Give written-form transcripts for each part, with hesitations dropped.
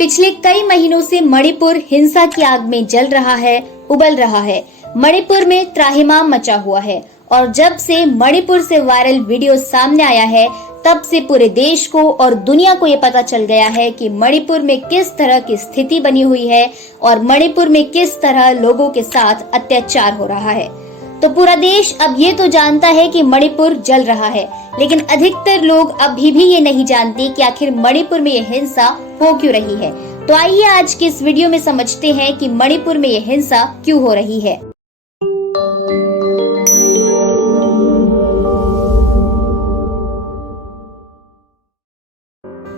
पिछले कई महीनों से मणिपुर हिंसा की आग में जल रहा है, उबल रहा है। मणिपुर में त्राहिमाम मचा हुआ है और जब से मणिपुर से वायरल वीडियो सामने आया है तब से पूरे देश को और दुनिया को ये पता चल गया है कि मणिपुर में किस तरह की स्थिति बनी हुई है और मणिपुर में किस तरह लोगों के साथ अत्याचार हो रहा है। तो पूरा देश अब ये तो जानता है कि मणिपुर जल रहा है, लेकिन अधिकतर लोग अभी भी ये नहीं जानते कि आखिर मणिपुर में ये हिंसा हो क्यों रही है। तो आइए आज के इस वीडियो में समझते हैं कि मणिपुर में ये हिंसा क्यों हो रही है।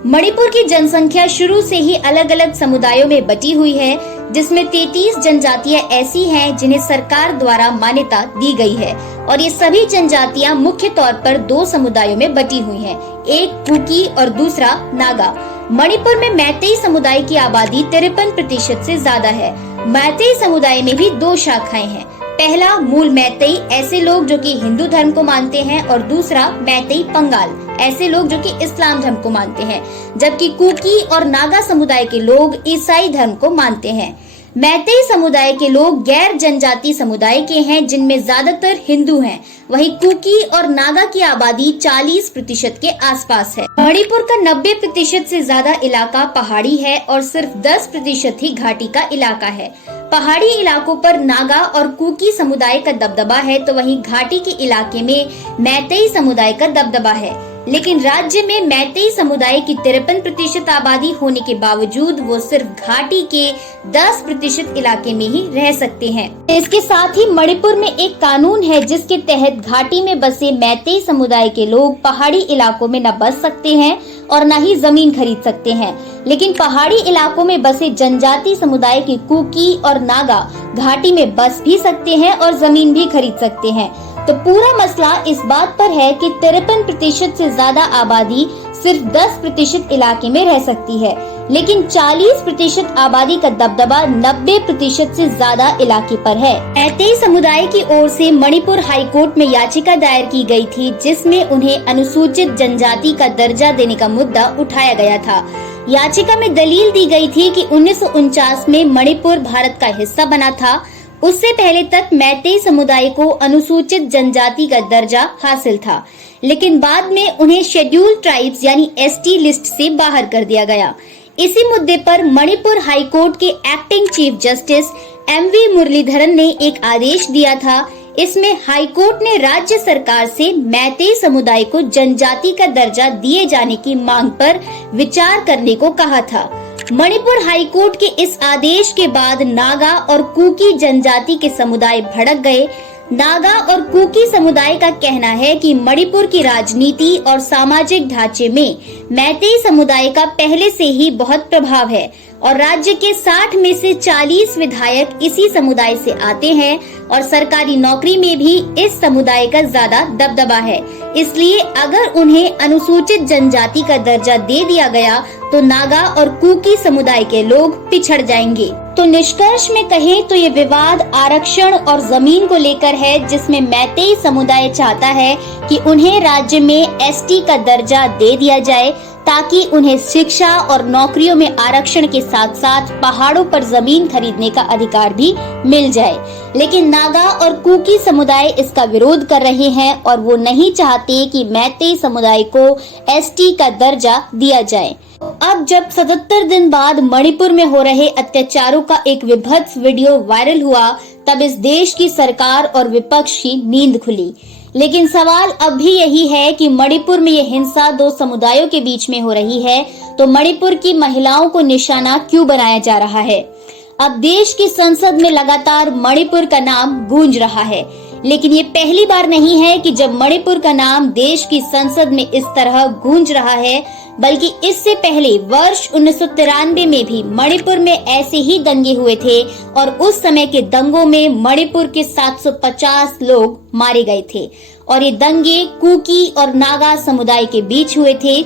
मणिपुर की जनसंख्या शुरू से ही अलग अलग समुदायों में बटी हुई है, जिसमें 33 जनजातियां ऐसी हैं जिन्हें सरकार द्वारा मान्यता दी गई है और ये सभी जनजातियां मुख्य तौर पर दो समुदायों में बटी हुई हैं, एक कुकी और दूसरा नागा। मणिपुर में मैतेई समुदाय की आबादी 53% से ज्यादा है। मैतेई समुदाय में भी दो शाखाएं हैं। पहला मूल मैतेई, ऐसे लोग जो कि हिंदू धर्म को मानते हैं, और दूसरा मैतेई पंगाल, ऐसे लोग जो कि इस्लाम धर्म को मानते हैं, जबकि कुकी और नागा समुदाय के लोग ईसाई धर्म को मानते हैं। मैतेई समुदाय के लोग गैर जनजाति समुदाय के हैं, जिनमें ज्यादातर हिंदू हैं। वहीं कुकी और नागा की आबादी 40% के आसपास है। मणिपुर का 90% से ज्यादा इलाका पहाड़ी है और सिर्फ 10% ही घाटी का इलाका है। पहाड़ी इलाकों पर नागा और कुकी समुदाय का दबदबा है, तो वहीं घाटी के इलाके में मैतेई समुदाय का दबदबा है। लेकिन राज्य में मैतेई समुदाय की 53% आबादी होने के बावजूद वो सिर्फ घाटी के 10% इलाके में ही रह सकते हैं। इसके साथ ही मणिपुर में एक कानून है जिसके तहत घाटी में बसे मैतेई समुदाय के लोग पहाड़ी इलाकों में न बस सकते हैं और न ही जमीन खरीद सकते हैं, लेकिन पहाड़ी इलाकों में बसे जनजाति समुदाय के कुकी और नागा घाटी में बस भी सकते हैं और जमीन भी खरीद सकते हैं। तो पूरा मसला इस बात पर है कि 53% से ज्यादा आबादी सिर्फ 10% इलाके में रह सकती है, लेकिन 40% आबादी का दबदबा 90% से ज्यादा इलाके पर है। मैतेई समुदाय की ओर से मणिपुर हाईकोर्ट में याचिका दायर की गई थी, जिसमें उन्हें अनुसूचित जनजाति का दर्जा देने का मुद्दा उठाया गया था। याचिका में दलील दी गई थी कि 1949 में मणिपुर भारत का हिस्सा बना था। उससे पहले तक मैतेई समुदाय को अनुसूचित जनजाति का दर्जा हासिल था, लेकिन बाद में उन्हें शेड्यूल्ड ट्राइब्स यानी एसटी लिस्ट से बाहर कर दिया गया। इसी मुद्दे पर मणिपुर हाईकोर्ट के acting chief justice MV Muralidharan ने एक आदेश दिया था। इसमें हाईकोर्ट ने राज्य सरकार से मैतेई समुदाय को जनजाति का दर्जा दिए जाने की मांग पर विचार करने को कहा था। मणिपुर हाईकोर्ट के इस आदेश के बाद नागा और कुकी जनजाति के समुदाय भड़क गए। नागा और कुकी समुदाय का कहना है कि मणिपुर की राजनीति और सामाजिक ढांचे में मैतेई समुदाय का पहले से ही बहुत प्रभाव है और राज्य के 60 में से 40 विधायक इसी समुदाय से आते हैं और सरकारी नौकरी में भी इस समुदाय का ज्यादा दबदबा है। इसलिए अगर उन्हें अनुसूचित जनजाति का दर्जा दे दिया गया तो नागा और कुकी समुदाय के लोग पिछड़ जाएंगे। तो निष्कर्ष में कहें तो ये विवाद आरक्षण और जमीन को लेकर है, जिसमें मैतेई समुदाय चाहता है कि उन्हें राज्य में एसटी का दर्जा दे दिया जाए ताकि उन्हें शिक्षा और नौकरियों में आरक्षण के साथ साथ पहाड़ों पर जमीन खरीदने का अधिकार भी मिल जाए। लेकिन नागा और कुकी समुदाय इसका विरोध कर रहे हैं और वो नहीं चाहते कि मैतेई समुदाय को एसटी का दर्जा दिया जाए। अब जब 77 दिन बाद मणिपुर में हो रहे अत्याचारों का एक विभत्स वीडियो वायरल हुआ, तब इस देश की सरकार और विपक्ष की नींद खुली। लेकिन सवाल अब भी यही है कि मणिपुर में ये हिंसा दो समुदायों के बीच में हो रही है, तो मणिपुर की महिलाओं को निशाना क्यों बनाया जा रहा है। अब देश की संसद में लगातार मणिपुर का नाम गूंज रहा है, लेकिन ये पहली बार नहीं है कि जब मणिपुर का नाम देश की संसद में इस तरह गूंज रहा है, बल्कि इससे पहले वर्ष 1993 में भी मणिपुर में ऐसे ही दंगे हुए थे और उस समय के दंगों में मणिपुर के 750 लोग मारे गए थे और ये दंगे कुकी और नागा समुदाय के बीच हुए थे।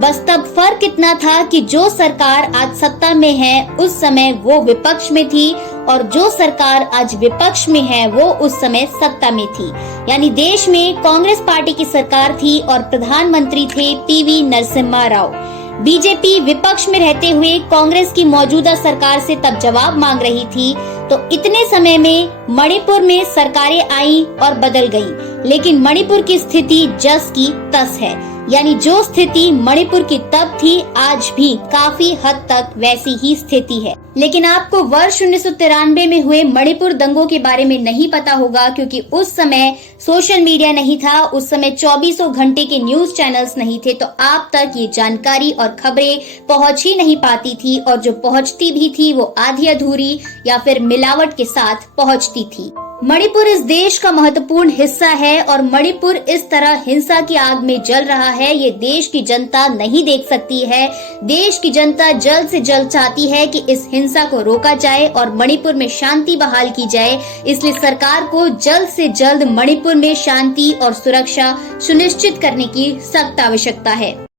बस तब फर्क इतना था कि जो सरकार आज सत्ता में है उस समय वो विपक्ष में थी और जो सरकार आज विपक्ष में है वो उस समय सत्ता में थी। यानी देश में कांग्रेस पार्टी की सरकार थी और प्रधानमंत्री थे पीवी नरसिम्हा राव। बीजेपी विपक्ष में रहते हुए कांग्रेस की मौजूदा सरकार से तब जवाब मांग रही थी, तो इतने समय में मणिपुर में सरकारें आई और बदल गई, लेकिन मणिपुर की स्थिति जस की तस है। यानी जो स्थिति मणिपुर की तब थी, आज भी काफी हद तक वैसी ही स्थिति है। लेकिन आपको वर्ष 1993 में हुए मणिपुर दंगों के बारे में नहीं पता होगा, क्योंकि उस समय सोशल मीडिया नहीं था, उस समय 24 घंटे के न्यूज चैनल्स नहीं थे, तो आप तक ये जानकारी और खबरें पहुंच ही नहीं पाती थी, और जो पहुंचती भी थी वो आधी अधूरी या फिर मिलावट के साथ पहुंचती थी। मणिपुर इस देश का महत्वपूर्ण हिस्सा है, और मणिपुर इस तरह हिंसा की आग में जल रहा है, ये देश की जनता नहीं देख सकती है। देश की जनता जल्द से जल्द चाहती है कि इस हिंसा को रोका जाए और मणिपुर में शांति बहाल की जाए। इसलिए सरकार को जल्द से जल्द मणिपुर में शांति और सुरक्षा सुनिश्चित करने की सख्त आवश्यकता है।